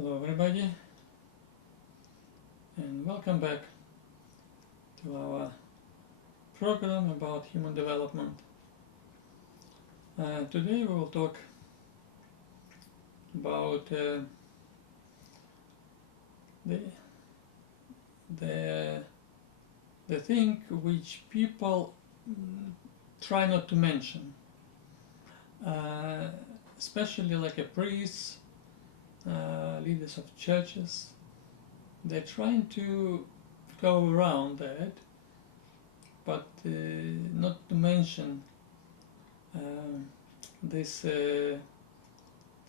Hello everybody, and welcome back to our program about human development. Today we will talk about the thing which people try not to mention, especially like a priests, leaders of churches. They're trying to go around that, but not to mention this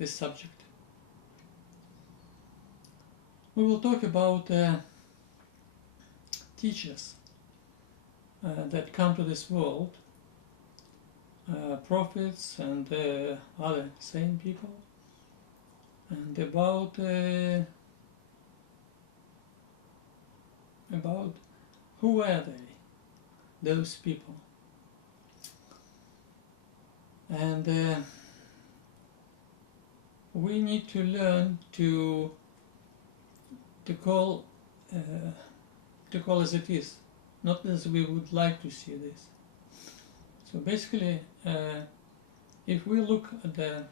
subject. We will talk about teachers that come to this world, prophets and other sane people, and about who were they, those people. And we need to learn to call as it is, not as we would like to see this. So basically, if we look at the,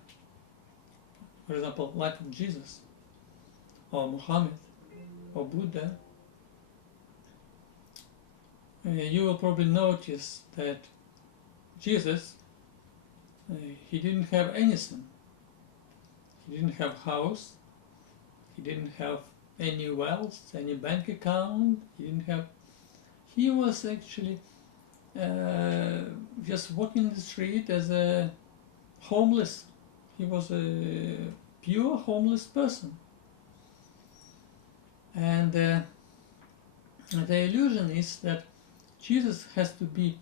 for example, life of Jesus, or Muhammad, or Buddha, you will probably notice that Jesus, he didn't have anything. He didn't have house, he didn't have any wealth, any bank account, he was actually just walking the street as a homeless. He was a pure homeless person. And the illusion is that Jesus has to be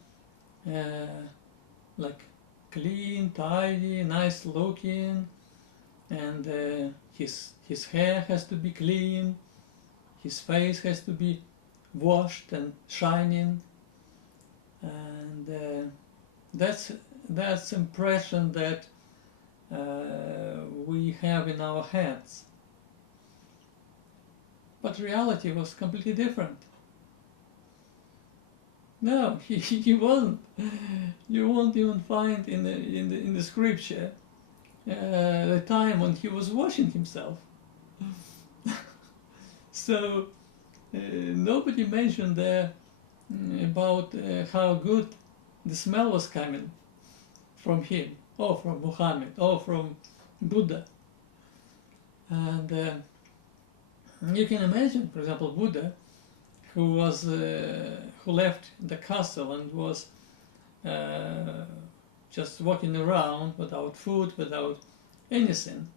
like clean, tidy, nice looking, and his hair has to be clean, his face has to be washed and shining, and that's impression that we have in our heads. But reality was completely different. No, he wasn't. You won't even find in the scripture the time when he was washing himself. So nobody mentioned there about how good the smell was coming from him, or from Muhammad, or from Buddha. And you can imagine, for example, Buddha, who left the castle and was just walking around without food, without anything.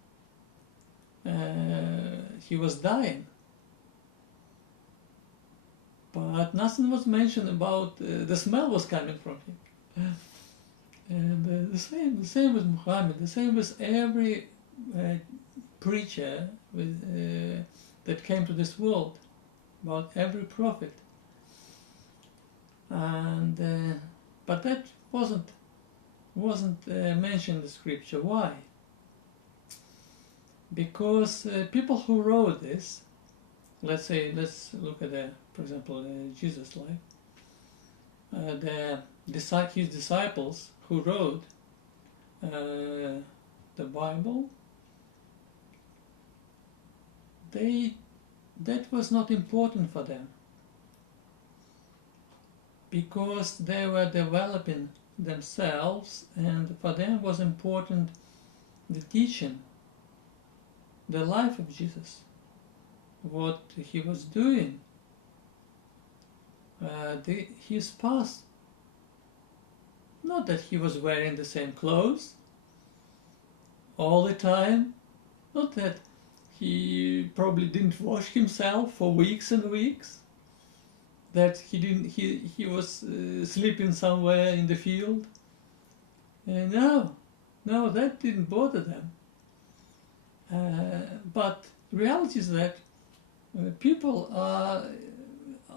He was dying, but nothing was mentioned about the smell was coming from him. And the same with Muhammad, the same with every preacher that came to this world, about every prophet. And but that wasn't mentioned in the scripture. Why? Because people who wrote this, let's look at for example, Jesus' life. His disciples who wrote the Bible, that was not important for them, because they were developing themselves, and for them was important the teaching, the life of Jesus, what he was doing, his past. Not that he was wearing the same clothes all the time, not that he probably didn't wash himself for weeks and weeks, that he was sleeping somewhere in the field. No, that didn't bother them. But the reality is that people are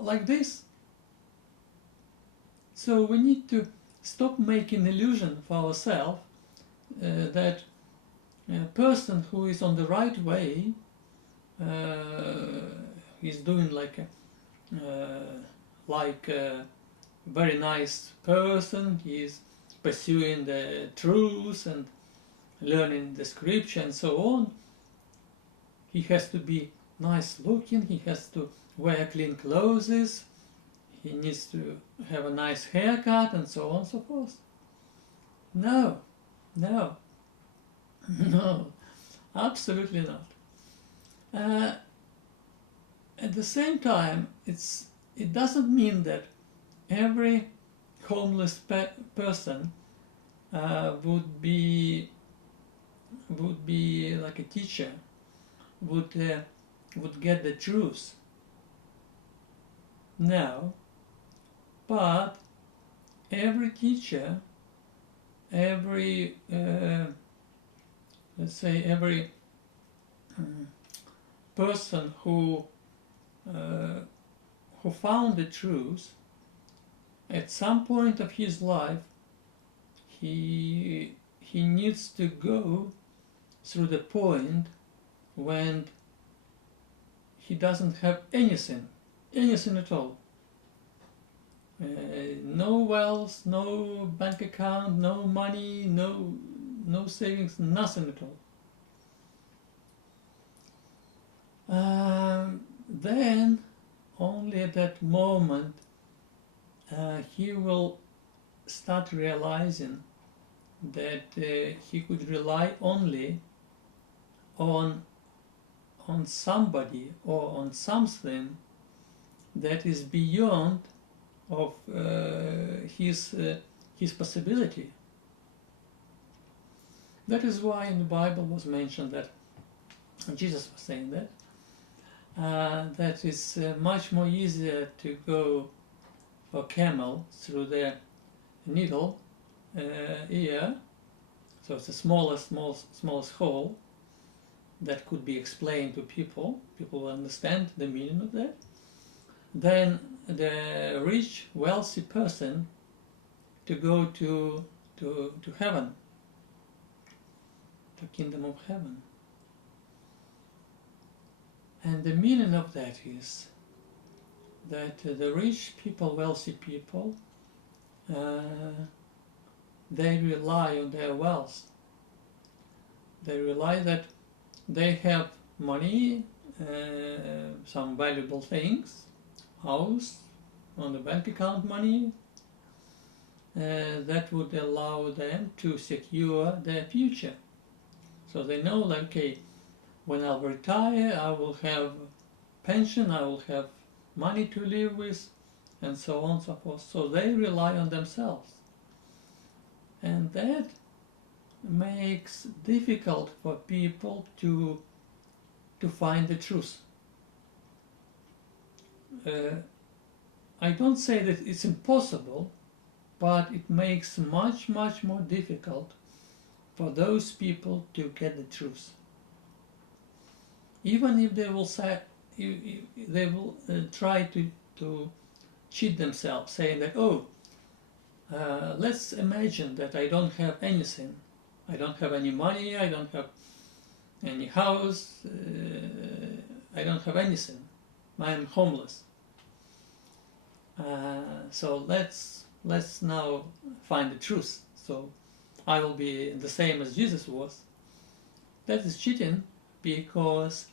like this. So we need to stop making illusion for ourselves that a person who is on the right way he's doing like a very nice person. He's pursuing the truth and learning the scripture and so on. He has to be nice looking, he has to wear clean clothes, he needs to have a nice haircut and so on and so forth. No, no, no, absolutely not. At the same time, it doesn't mean that every homeless person would be like a teacher, would get the truth. No, but every teacher, every let's say every person who found the truth, at some point of his life, he needs to go through the point when he doesn't have anything at all. No wealth, no bank account, no money, no savings, nothing at all. Then, only at that moment, he will start realizing that he could rely only on somebody or on something that is beyond of his possibility. That is why in the Bible was mentioned that Jesus was saying that that it's much more easier to go for camel through the needle ear, so it's the smallest hole that could be explained to people. People will understand the meaning of that. Then the rich, wealthy person to go to heaven, the kingdom of heaven. And the meaning of that is that the rich people, wealthy people, they rely on their wealth. They rely that they have money, some valuable things, house, on the bank account money, that would allow them to secure their future. So they know, like, okay, when I'll retire, I will have pension, I will have money to live with, and so on and so forth. So they rely on themselves. And that makes difficult for people to find the truth. I don't say that it's impossible, but it makes much more difficult for those people to get the truth. Even if they will say, they will try to cheat themselves, saying that, oh, let's imagine that I don't have anything. I don't have any money, I don't have any house, I don't have anything. I am homeless. So let's now find the truth. So I will be the same as Jesus was. That is cheating, because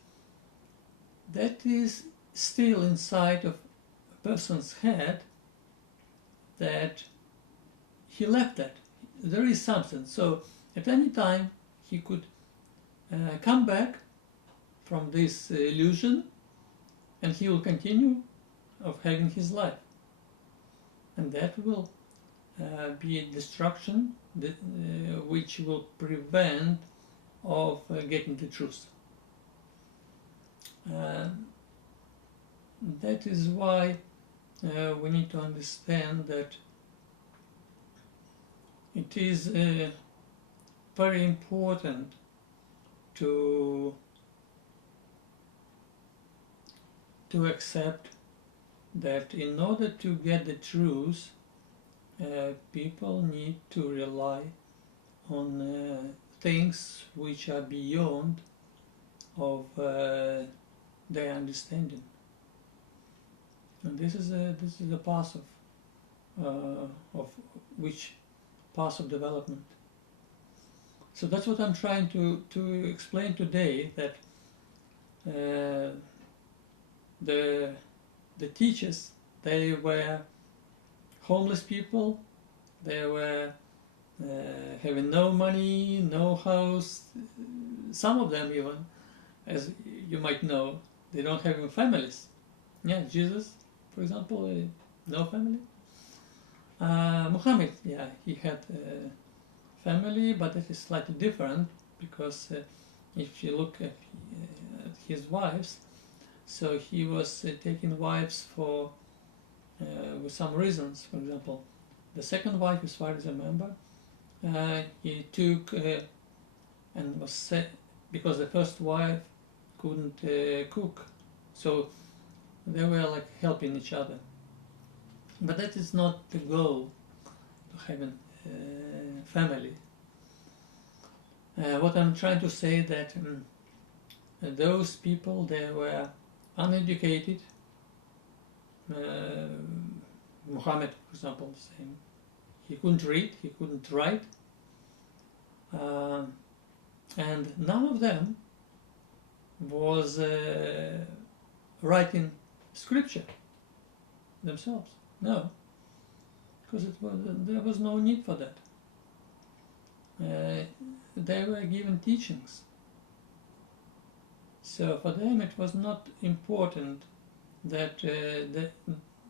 that is still inside of a person's head, that he left that. There is something. So at any time he could come back from this illusion, and he will continue of having his life. And that will be a destruction that, which will prevent of getting the truth. That is why we need to understand that it is very important to accept that in order to get the truth, people need to rely on things which are beyond of their understanding. And this is a path of which path of development. So that's what I'm trying to explain today, that the teachers, they were homeless people, they were having no money, no house, some of them even, as you might know, they don't have even families. Yeah, Jesus, for example, no family. Muhammad, yeah, he had family, but it is slightly different, because if you look at his wives, so he was taking wives for with some reasons. For example, the second wife, as far as I remember, he took and was set because the first wife couldn't cook, so they were like helping each other. But that is not the goal, to have a family. What I'm trying to say, that those people, they were uneducated. Muhammad, for example, same. He couldn't read, he couldn't write, and none of them was writing scripture themselves. No, because there was no need for that. They were given teachings. So for them it was not important that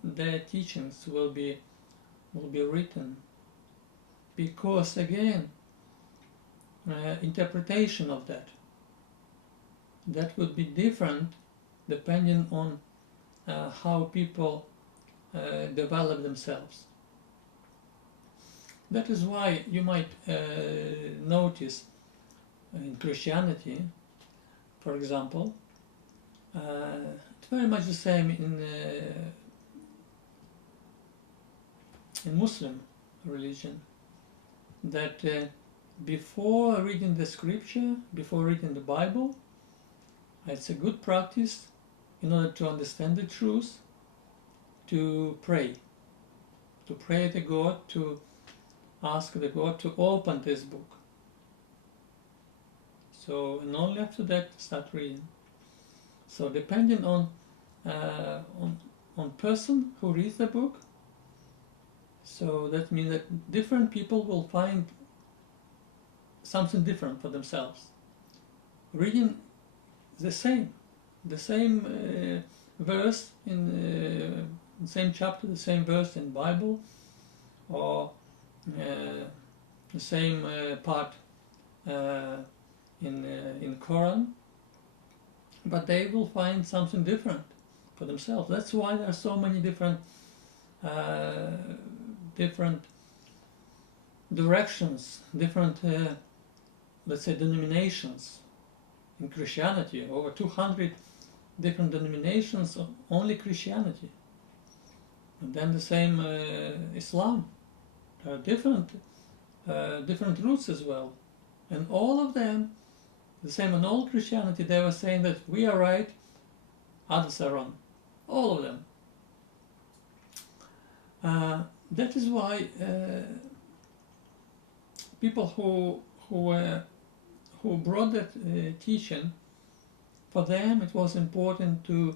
their teachings will be written, because again, interpretation of that would be different depending on how people develop themselves. That is why you might notice in Christianity, for example, it's very much the same in Muslim religion, that before reading the scripture, before reading the Bible, it's a good practice, in order to understand the truth, to pray to God, to ask the God to open this book. So, and only after that start reading. So depending on person who reads the book, so that means that different people will find something different for themselves. Reading the same verse in the same chapter, the same verse in Bible, or the same part in Quran, but they will find something different for themselves. That's why there are so many different directions, different let's say denominations in Christianity. Over 200 different denominations of only Christianity. And then the same Islam. There are different roots as well. And all of them, the same in all Christianity, they were saying that we are right, others are wrong. All of them. That is why people who brought that teaching, for them it was important to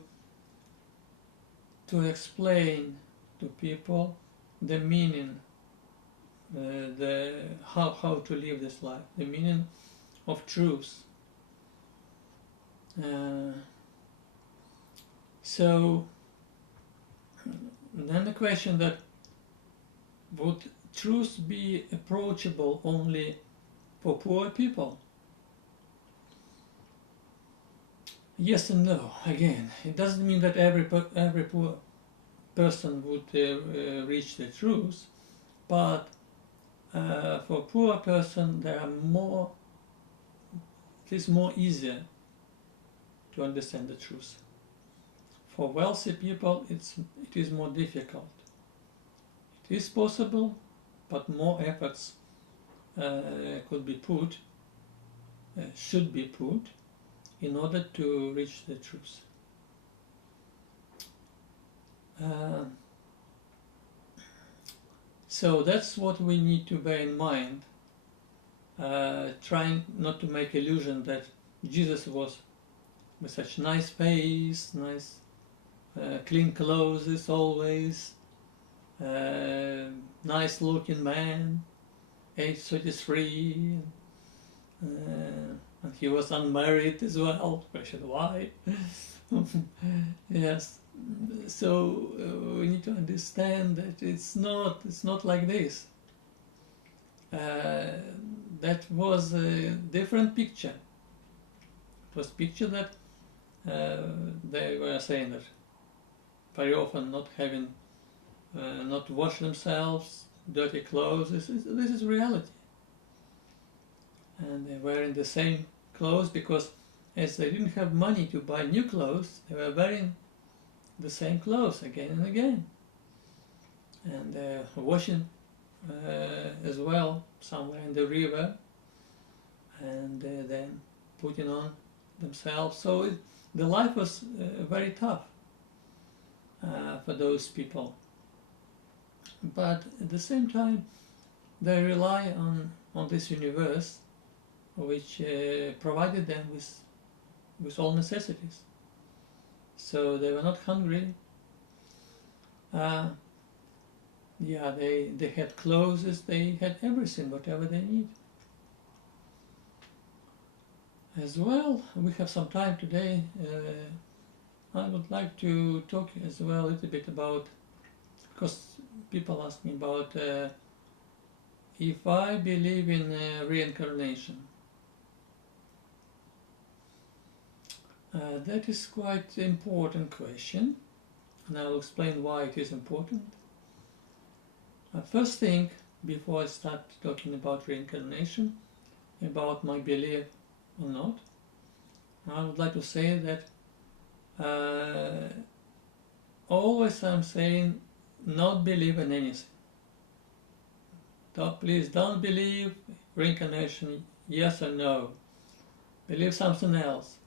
explain to people the meaning, how to live this life, the meaning of truth. So then the question that would truth be approachable only for poor people? Yes and no. Again, it doesn't mean that every poor person would reach the truth, but for a poor person, it is more easier to understand the truth. For wealthy people, it is more difficult. It is possible, but more efforts should be put in order to reach the truth. Uh, so that's what we need to bear in mind, trying not to make illusion that Jesus was with such nice face, nice clean clothes always, nice looking man, age 33, and he was unmarried as well. Question why? Yes. So we need to understand that it's not like this. That was a different picture. It was a picture that they were saying that very often not having, not wash themselves, dirty clothes. This is reality. And they were in the same clothes because as they didn't have money to buy new clothes, they were wearing the same clothes again and again. And washing as well somewhere in the river, and then putting on themselves. So the life was very tough for those people. But at the same time, they rely on this universe, which provided them with all necessities. So they were not hungry. Yeah, they had clothes, they had everything, whatever they need. As well, we have some time today. I would like to talk as well a little bit about, because people ask me about if I believe in reincarnation. That is quite an important question, and I will explain why it is important. First thing, before I start talking about reincarnation, about my belief or not, I would like to say that always I'm saying not believe in anything. Please don't believe reincarnation, yes or no. Believe something else.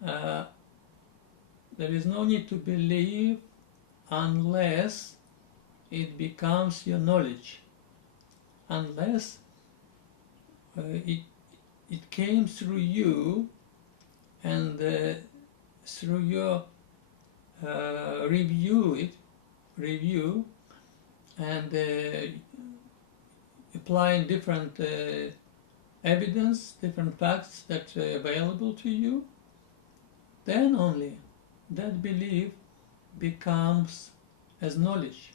There is no need to believe unless it becomes your knowledge, unless it came through you and through your review and applying different evidence, different facts that are available to you, then only that belief becomes as knowledge.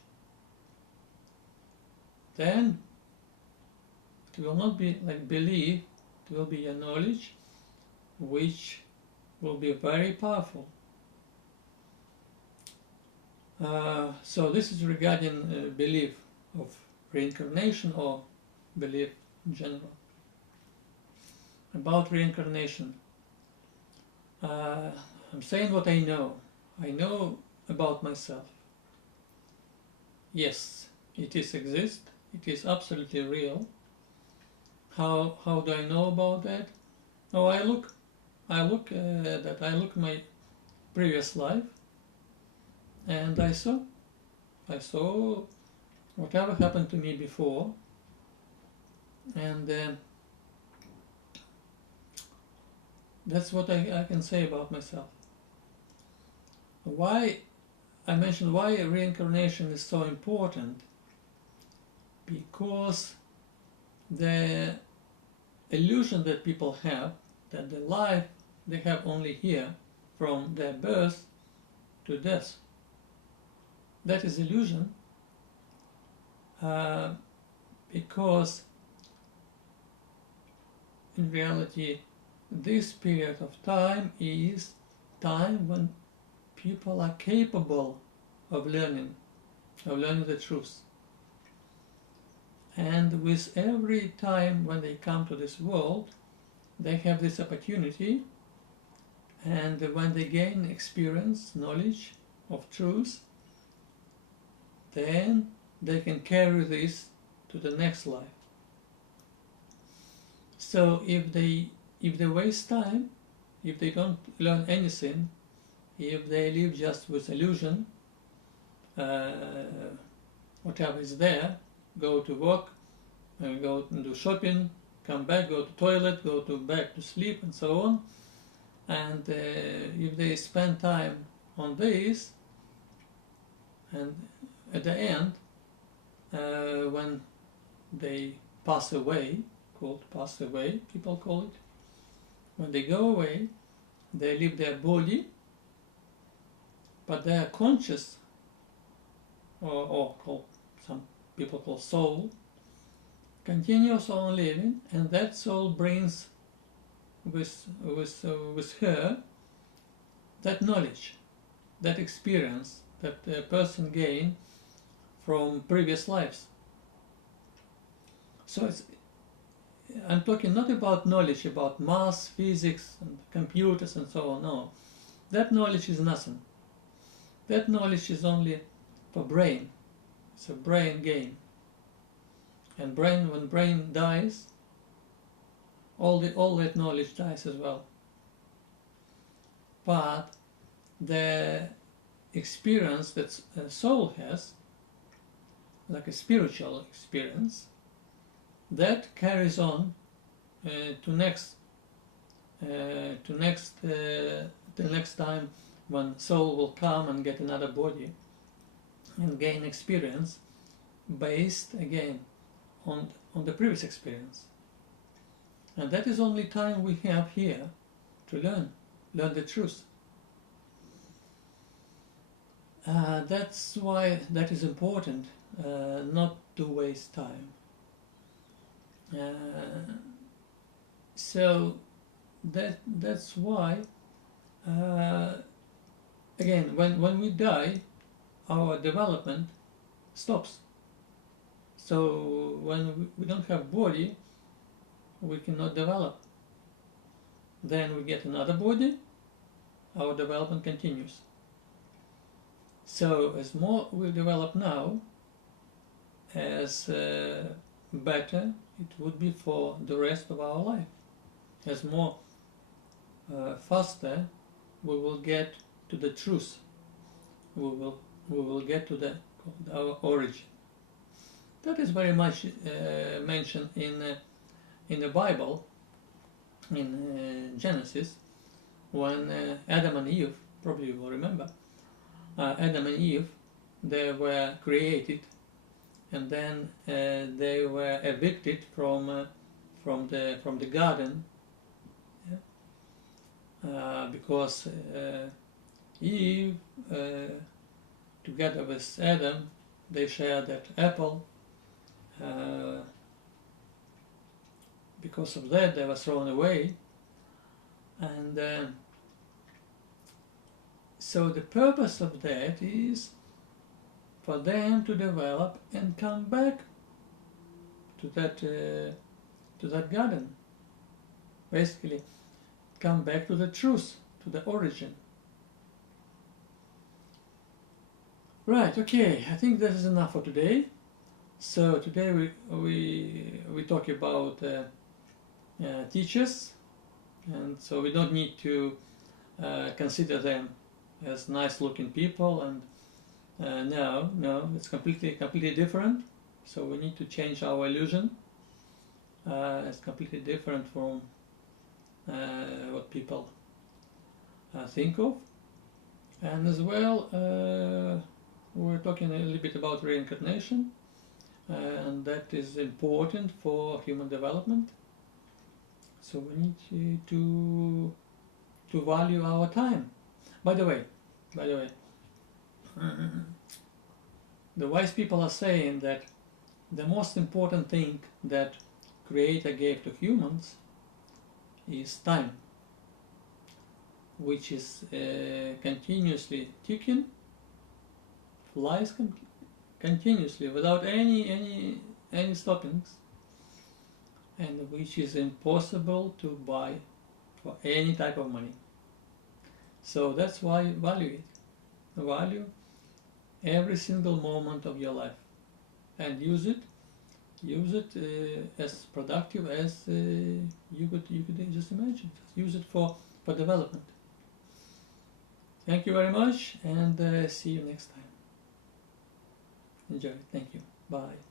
Then it will not be like belief, it will be a knowledge which will be very powerful. So this is regarding belief of reincarnation or belief in general. About reincarnation, I'm saying what I know. I know about myself. Yes, it exists. It is absolutely real. How do I know about that? Oh, I look my previous life, and I saw whatever happened to me before, and that's what I can say about myself. Why I mentioned why reincarnation is so important, because the illusion that people have that the life they have only here from their birth to death, that is illusion, because in reality this period of time is time when people are capable of learning the truth. And with every time when they come to this world, they have this opportunity, and when they gain experience, knowledge of truth, then they can carry this to the next life. So if they waste time, if they don't learn anything, if they live just with illusion, whatever is there, go to work, go and do shopping, come back, go to toilet, go to back to sleep, and so on. And if they spend time on this, and at the end, when they pass away, called pass away, people call it, when they go away, they leave their body, but they are conscious, or called, some people call soul, continues on living, and that soul brings with her that knowledge, that experience that the person gained from previous lives. So I'm talking not about knowledge about math, physics, and computers and so on. No, that knowledge is nothing. That knowledge is only for brain. It's a brain game. And when brain dies, all that knowledge dies as well. But the experience that a soul has, like a spiritual experience, that carries on to the next time when soul will come and get another body and gain experience based again on the previous experience. And that is only time we have here to learn the truth. That's why that is important, not to waste time. So that's why again, when we die, our development stops. So when we don't have body, we cannot develop. Then we get another body, our development continues. So as more we develop now, as better it would be for the rest of our life. As more faster we will get to the truth. We will get to our origin. That is very much mentioned in the Bible, in Genesis, when Adam and Eve, probably you will remember, Adam and Eve, they were created, and then they were evicted from the garden, because Eve, together with Adam, they shared that apple. Because of that, they were thrown away, and so the purpose of that is for them to develop and come back to that garden. Basically, come back to the truth, to the origin. Right. Okay. I think this is enough for today. So today we talk about teachers, and so we don't need to consider them as nice-looking people, and no, it's completely different. So we need to change our illusion. It's completely different from what people think of, and as well we're talking a little bit about reincarnation. And that is important for human development. So we need to value our time. By the way, the wise people are saying that the most important thing that Creator gave to humans is time, which is continuously ticking, flies continuously without any stoppings, and which is impossible to buy for any type of money. So that's why you value it. Value every single moment of your life, and use it as productive as you could just imagine. Use it for development. Thank you very much, and see you next time. Enjoy. Thank you. Bye.